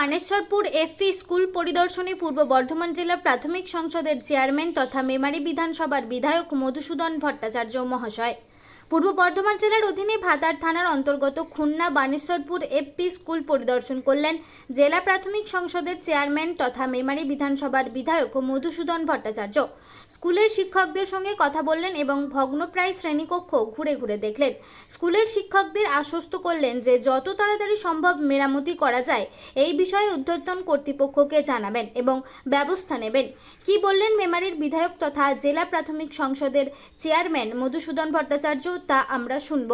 Baneshwarpur FP school পরিদর্শনে পূর্ব বর্ধমান জেলা প্রাথমিক সংসদের চেয়ারম্যান তথা মেমারি বিধানসভার বিধায়ক মধুসূদন ভট্টাচার্য মহাশয়। পূর্ব বর্ধমান জেলার অধীনে ভাতার থানার অন্তর্গত খুলনা বানেশ্বরপুর এফপি স্কুল পরিদর্শন করলেন জেলা প্রাথমিক সংসদের চেয়ারম্যান তথা মেমারি বিধানসভার বিধায়ক মধুসূদন ভট্টাচার্য। স্কুলের শিক্ষকদের সঙ্গে কথা বললেন এবং ভগ্নপ্রায় শ্রেণীকক্ষ ঘুরে ঘুরে দেখলেন। স্কুলের শিক্ষকদের আশ্বস্ত করলেন যে যত তাড়াতাড়ি সম্ভব মেরামতি করা যায়, এই বিষয়ে ঊর্ধ্বতন কর্তৃপক্ষকে জানাবেন এবং ব্যবস্থা নেবেন। কি বললেন মেমারির বিধায়ক তথা জেলা প্রাথমিক সংসদের চেয়ারম্যান মধুসূদন ভট্টাচার্য? তা আমরা শুনব।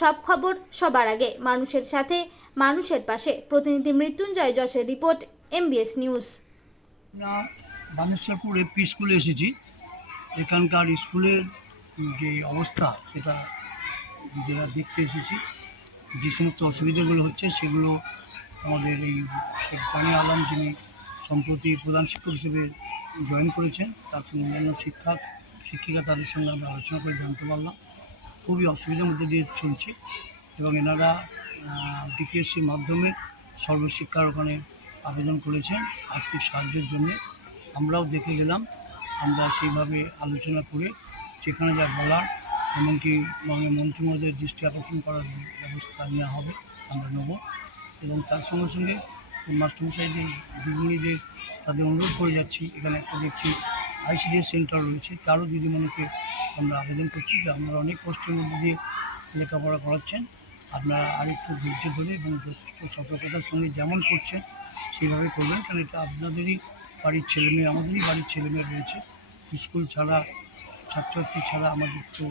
সব খবর সবার আগে। মানুষের সাথে, মানুষের পাশে। প্রতিনিধি Mrityunjoy যশের report MBS news Baneshwarpur AP স্কুলে এসেছি। এখানকার স্কুলের যে অবস্থা, সেটা যারা দেখতে এসেছি। যে সমস্ত অসুবিধাগুলো হচ্ছে, সেগুলো আমাদের এই শেখ বানি আলম যিনি সম্প্রতি প্রধান শিক্ষক হিসেবে জয়েন করেছেন, তার সঙ্গে অন্যান্য শিক্ষক, শিক্ষিকা তাদের সঙ্গে আমরা আলোচনা করে জানতে পারলাম। খুবই অসুবিধার মধ্যে দিয়ে চলছে এবং এনারা ডিপিএসসির মাধ্যমে সর্বশিক্ষার ওখানে আবেদন করেছেন আর্থিক সাহায্যের জন্য। আমরাও দেখে গেলাম, আমরা সেইভাবে আলোচনা করে সেখানে যা বলার এমনকি মাননীয় মন্ত্রী মহোদয়ের দৃষ্টি আকর্ষণ করার ব্যবস্থা নেওয়া হবে, আমরা নেব। এবং তার সঙ্গে সঙ্গে মাস্টারমশাইদের, দিদিমণিদের তাদের অনুরোধ করে যাচ্ছি, এখানে একটা দেখছি আইসিডিএস সেন্টার রয়েছে, তারও দিদিমণিকে আমরা আবেদন করছি যে আপনারা অনেক কষ্টের মধ্যে দিয়ে লেখাপড়া করাচ্ছেন। আপনারা আরেকটু ধৈর্য ধরে এবং যথেষ্ট সতর্কতার সঙ্গে যেমন করছেন, সেইভাবে করবেন, কারণ এটা আপনাদেরই বাড়ির ছেলেমেয়ে আমাদেরই বাড়ির ছেলেমেয়ে রয়েছে। স্কুল ছাড়া, ছাত্রছাত্রী ছাড়া আমাদের তো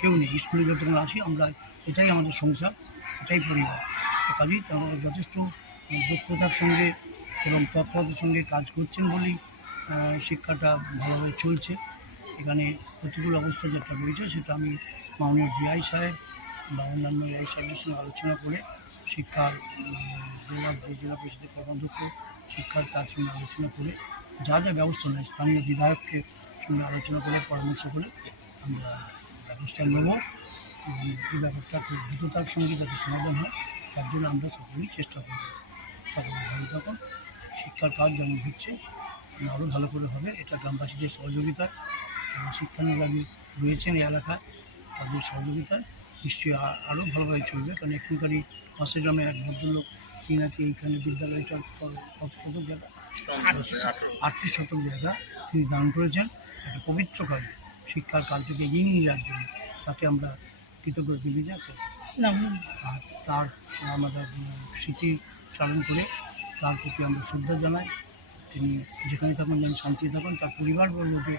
কেউ নেই। স্কুলে যতক্ষণ আসি, আমরা এটাই আমাদের সংসার, এটাই পরিবার। কাজেই তারা যথেষ্ট দক্ষতার সঙ্গে এবং তৎপরতার সঙ্গে কাজ করছেন বলেই শিক্ষাটা ভালোভাবে চলছে। এখানে প্রতিকূল অবস্থা যেটা রয়েছে, সেটা আমি মাননীয় ডিআই সাহেব বা অন্যান্য এই সাহেবের সঙ্গে আলোচনা করে শিক্ষার জেলা জেলা পরিষদের কর্মাধ্যক্ষ শিক্ষার তার সঙ্গে আলোচনা করে যা যা ব্যবস্থা নেয় স্থানীয় বিধায়ককে সঙ্গে আলোচনা করে, পরামর্শ করে আমরা ব্যবস্থা নেব। এই ব্যাপারটা খুব দ্রুততার সঙ্গে যাতে সমাধান হয়, তার জন্য আমরা সকলেই চেষ্টা করব। সকলে ভালো থাকুন। শিক্ষার কাজ যেমন হচ্ছে আরও ভালো করে হবে। এটা গ্রামবাসীদের সহযোগিতা শিক্ষানুরাগী রয়েছেন এই এলাকায় তাদের সহযোগিতা নিশ্চয়ই আরও ভালোভাবে চলবে। কারণ এখানকার এই পাশের গ্রামে এক ভদ্রলোক তিনি নাকি এইখানে বিদ্যালয়টা কত জায়গা? আটটি শতক। জায়গা তিনি দান করেছেন। একটা পবিত্র কাজ শিক্ষার কার্যকে এগিয়ে নিয়ে যাওয়ার জন্য। তাকে আমরা কৃতজ্ঞ দিবি যাতে আর তার আমরা উম, স্মৃতি চালন করে তার প্রতি আমরা শ্রদ্ধা জানাই। তিনি যেখানে থাকুন, যেন শান্তি থাকুন, তার পরিবারবর্গকে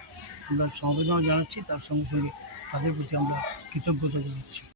আমরা সমবেদনা জানাচ্ছি, তার সঙ্গে সঙ্গে তাদের প্রতি আমরা কৃতজ্ঞতা জানাচ্ছি।